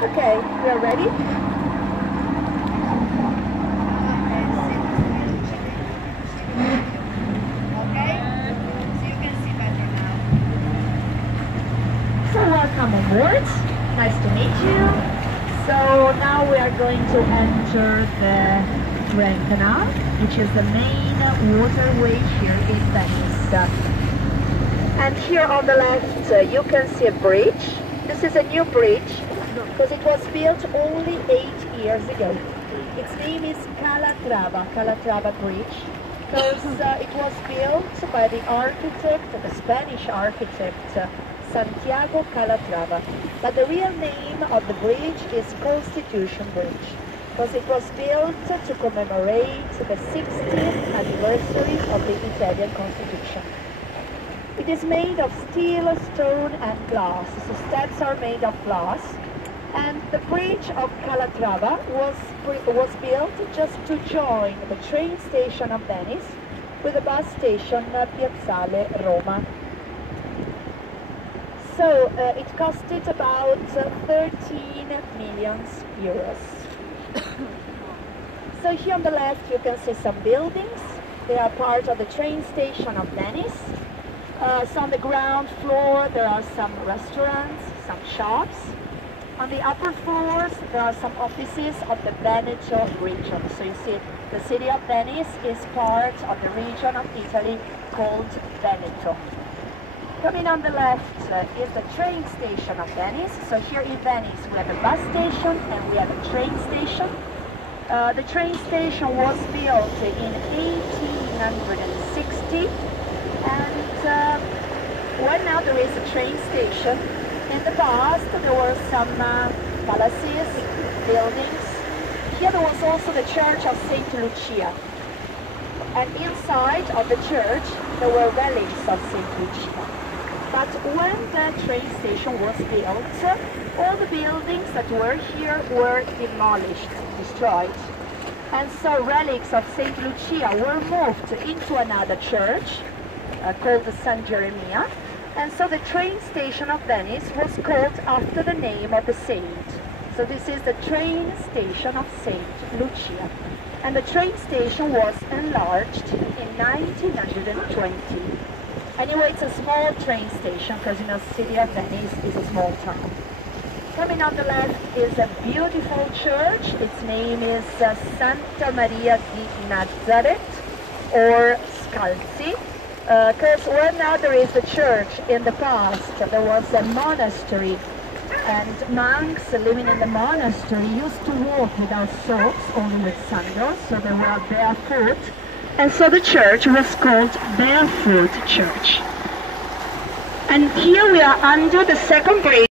Okay, we are ready. So welcome on board. Nice to meet you. So now we are going to enter the Grand Canal, which is the main waterway here in Venice. And here on the left you can see a bridge. This is a new bridge because it was built only 8 years ago. Its name is Calatrava Bridge, because it was built by the architect, the Spanish architect, Santiago Calatrava. But the real name of the bridge is Constitution Bridge, because it was built to commemorate the 60th anniversary of the Italian Constitution. It is made of steel, stone and glass, so steps are made of glass. And the bridge of Calatrava was built just to join the train station of Venice with the bus station Piazzale Roma. So it costed about 13 million euros. So here on the left you can see some buildings. They are part of the train station of Venice. So on the ground floor there are some restaurants, some shops. On the upper floors there are some offices of the Veneto region. So you see the city of Venice is part of the region of Italy called Veneto. Coming on the left is the train station of Venice. So here in Venice we have a bus station and we have a train station. The train station was built in 1860, and right now there is a train station. In the past there were some palaces, buildings. Here there was also the church of Saint Lucia. And inside of the church there were relics of Saint Lucia. But when the train station was built, all the buildings that were here were demolished, destroyed. And so relics of Saint Lucia were moved into another church called the San Jeremiah. And so the train station of Venice was called after the name of the saint. So this is the train station of Saint Lucia. And the train station was enlarged in 1920. Anyway, it's a small train station because, you know, the city of Venice is a small town. Coming on the left is a beautiful church. Its name is Santa Maria di Nazareth, or Scalzi. Because right now there is a church. In the past there was a monastery, and monks living in the monastery used to walk without socks, only with sandals, so they were barefoot. And so the church was called Barefoot Church. And here we are under the second bridge.